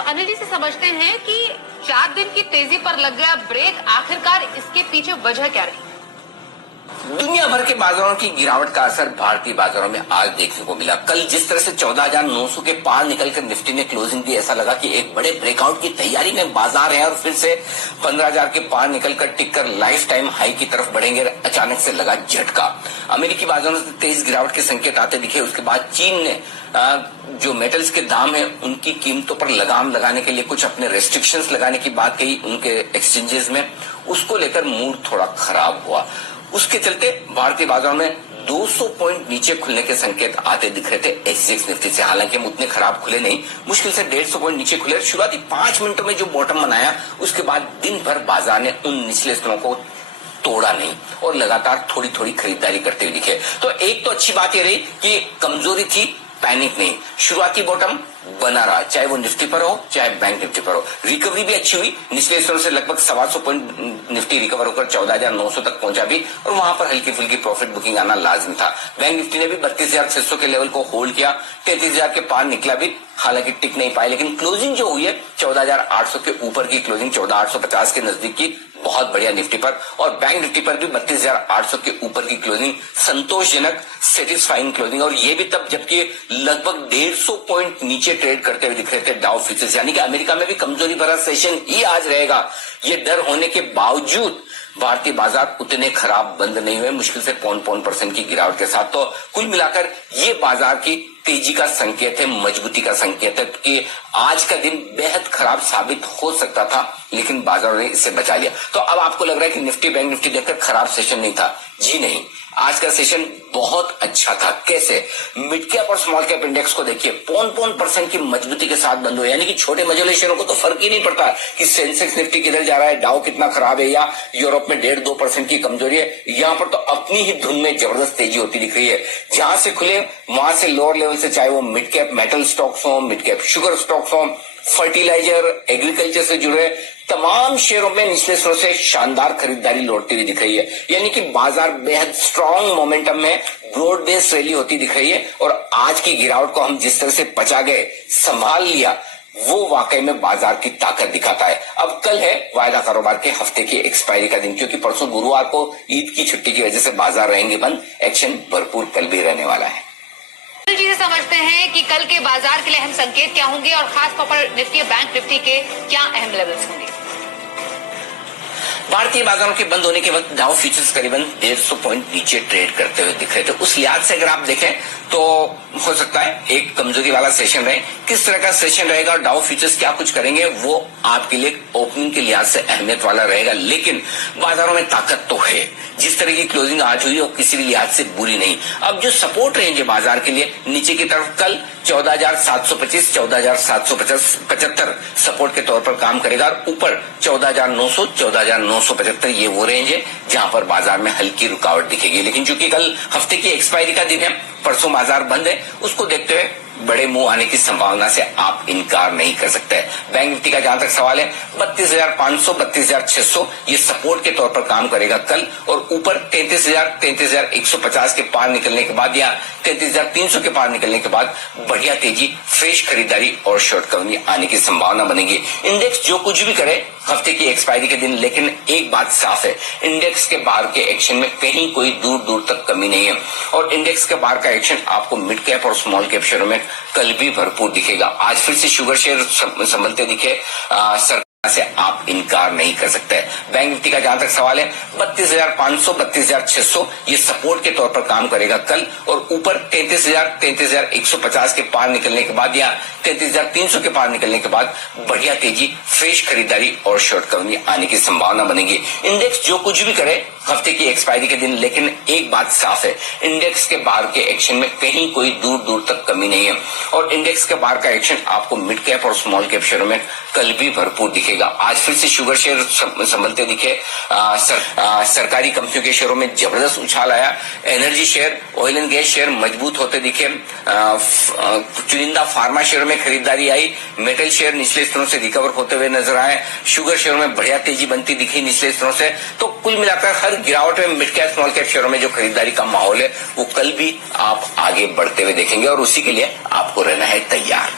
आप अनिल जी से समझते हैं कि 4 दिन की तेजी पर लग गया ब्रेक, आखिरकार इसके पीछे वजह क्या रही? दुनिया भर के बाजारों की गिरावट का असर भारतीय बाजारों में आज देखने को मिला। कल जिस तरह से 14,900 के पार निकलकर निफ्टी ने क्लोजिंग दी, ऐसा लगा कि एक बड़े ब्रेकआउट की तैयारी में बाजार है और फिर से 15,000 के पार निकलकर टिककर लाइफ टाइम हाई की तरफ बढ़ेंगे। अचानक से लगा झटका। अमेरिकी बाजारों से तेज गिरावट के संकेत आते दिखे। उसके बाद चीन ने जो मेटल्स के दाम है उनकी कीमतों पर लगाम लगाने के लिए कुछ अपने रेस्ट्रिक्शंस लगाने की बात कही उनके एक्सचेंजेस में। उसको लेकर मूड थोड़ा खराब हुआ। उसके चलते भारतीय बाजार में 200 पॉइंट नीचे खुलने के संकेत आते दिख रहे थे एसजीएक्स निफ्टी से। हालांकि हम उतने खराब खुले नहीं, मुश्किल से 150 पॉइंट नीचे खुले। शुरुआती 5 मिनटों में जो बॉटम बनाया, उसके बाद दिन भर बाजार ने उन निचले स्तरों को तोड़ा नहीं और लगातार थोड़ी थोड़ी खरीदारी करते हुए दिखे। तो एक तो अच्छी बात यह रही कि कमजोरी थी, पैनिक नहीं। शुरुआती बॉटम बना रहा, चाहे वो निफ्टी पर हो चाहे बैंक निफ्टी पर हो। रिकवरी भी अच्छी हुई। निचले स्तरों से लगभग 125 पॉइंट निफ्टी रिकवर होकर 14,900 तक पहुंचा भी और वहां पर हल्की फुल्की प्रॉफिट बुकिंग आना लाजिम था। बैंक निफ्टी ने भी 32,600 के लेवल को होल्ड किया, 33,000 के पार निकला भी, हालांकि टिक नहीं पाए। लेकिन क्लोजिंग जो हुई है 14,800 के ऊपर की क्लोजिंग, 14,850 के नजदीक की, बहुत बढ़िया निफ्टी पर। और बैंक निफ्टी पर भी 32,800 के ऊपर की क्लोजिंग, संतोषजनक, सेटिस्फाइंग क्लोजिंग। और ये भी तब जबकि लगभग 150 पॉइंट नीचे ट्रेड करते हुए दिख रहे थे डाउ फ्यूचर्स। यानी कि अमेरिका में भी कमजोरी भरा सेशन ही आज रहेगा, ये डर होने के बावजूद भारतीय बाजार उतने खराब बंद नहीं हुए, मुश्किल से 0.1% की गिरावट के साथ। तो कुल मिलाकर ये बाजार की तेजी का संकेत है, मजबूती का संकेत है कि आज का दिन बेहद खराब साबित हो सकता था, लेकिन बाजारों ने इससे बचा लिया। तो अब आपको लग रहा है कि निफ्टी बैंक निफ्टी देखकर खराब सेशन नहीं था? जी नहीं, आज का सेशन बहुत अच्छा था। कैसे? मिड कैप और स्मॉल कैप इंडेक्स को देखिए, 0.1% की मजबूती के साथ बंद हुए। यानी कि छोटे मझोले शेयरों को तो फर्क ही नहीं पड़ता कि सेंसेक्स निफ्टी किधर जा रहा है, डाउ कितना खराब है या यूरोप में 1.5-2% की कमजोरी है। यहाँ पर तो अपनी ही धुन में जबरदस्त तेजी होती दिख रही है। जहां से खुले वहां से लोअर लेवल से, चाहे वो मिड कैप मेटल स्टॉक्स हो, मिड कैप शुगर स्टॉक्स हो, फर्टिलाइजर, एग्रीकल्चर से जुड़े तमाम शेयरों में निचले स्तरों से शानदार खरीदारी लौटती हुई दिख रही है। यानी कि बाजार बेहद स्ट्रॉन्ग मोमेंटम में ब्रॉड बेस्ड रैली होती दिख रही है। और आज की गिरावट को हम जिस तरह से पचा गए, संभाल लिया, वो वाकई में बाजार की ताकत दिखाता है। अब कल है वायदा कारोबार के हफ्ते की एक्सपायरी का दिन, क्योंकि परसों गुरुवार को ईद की छुट्टी की वजह से बाजार रहेंगे बंद। एक्शन भरपूर कल भी रहने वाला है। जी से समझते हैं कि कल के बाजार के लिए अहम संकेत क्या होंगे और खासतौर पर निफ्टी बैंक निफ्टी के क्या अहम लेवल्स होंगे? भारतीय बाजारों के बंद होने के वक्त डाउ फ्यूचर्स करीबन 150 पॉइंट नीचे ट्रेड करते हुए दिख रहे थे। उस लिहाज से अगर आप देखें तो हो सकता है एक कमजोरी वाला सेशन रहे। किस तरह का सेशन रहेगा और डाउ फ्यूचर्स क्या कुछ करेंगे, वो आपके लिए ओपनिंग के लिहाज से अहमियत वाला रहेगा। लेकिन बाजारों में ताकत तो है। जिस तरह की क्लोजिंग आज हुई वो किसी भी लिहाज से बुरी नहीं। अब जो सपोर्ट रेंज है बाजार के लिए नीचे की तरफ, कल 14,725, 14,775 सपोर्ट के तौर पर काम करेगा और ऊपर 14,900, 14,975 ये वो रेंज है जहां पर बाजार में हल्की रुकावट दिखेगी। लेकिन चूंकि कल हफ्ते की एक्सपायरी का दिन है, परसों बाजार बंद है, उसको देखते हुए बड़े मुंह आने की संभावना से आप इनकार नहीं कर सकते। बैंक निफ्टी का जहां तक सवाल है, 32,500, 32,600 ये सपोर्ट के तौर पर काम करेगा कल और ऊपर 33,000, 33,150 के पार निकलने के बाद या 33,300 के पार निकलने के बाद बढ़िया तेजी, फ्रेश खरीदारी और शॉर्ट कवरिंग आने की संभावना बनेगी। इंडेक्स जो कुछ भी करे हफ्ते की एक्सपायरी के दिन, लेकिन एक बात साफ है, इंडेक्स के बाहर के एक्शन में कहीं कोई दूर दूर तक कमी नहीं है। और इंडेक्स के बाहर का एक्शन आपको मिड कैप और स्मॉल कैप शेयरों में कल भी भरपूर दिखेगा। आज फिर से शुगर शेयर संभलते दिखे, से आप इनकार नहीं कर सकते। बैंक निफ्टी का जहां तक सवाल है, 32,500, 32,600 ये सपोर्ट के तौर पर काम करेगा कल और ऊपर 33,000, 33,150 के पार निकलने के बाद या 33,300 के पार निकलने के बाद बढ़िया तेजी, फ्रेश खरीदारी और शॉर्ट कवरिंग आने की संभावना बनेगी। इंडेक्स जो कुछ भी करे हफ्ते की एक्सपायरी के दिन, लेकिन एक बात साफ है, इंडेक्स के बाहर के एक्शन में कहीं कोई दूर दूर तक कमी नहीं है। और इंडेक्स के बाहर का एक्शन आपको मिड कैप और स्मॉल कैप शेयरों में कल भी भरपूर दिखेगा। आज फिर से शुगर शेयर संभलते दिखे, सरकारी कंपनियों के शेयरों में जबरदस्त उछाल आया। Energy share, oil and gas share मजबूत होते दिखे। चुनिंदा फार्मा शेयरों में खरीदारी आई। मेटल शेयर निचले स्तरों से रिकवर होते हुए नजर आए। शुगर शेयरों में बढ़िया तेजी बनती दिखी निचले स्तरों से। तो कुल मिलाकर हर गिरावट में मिड कैप स्मॉल कैप शेयरों में जो खरीदारी का माहौल है वो कल भी आप आगे बढ़ते हुए देखेंगे और उसी के लिए आपको रहना है तैयार।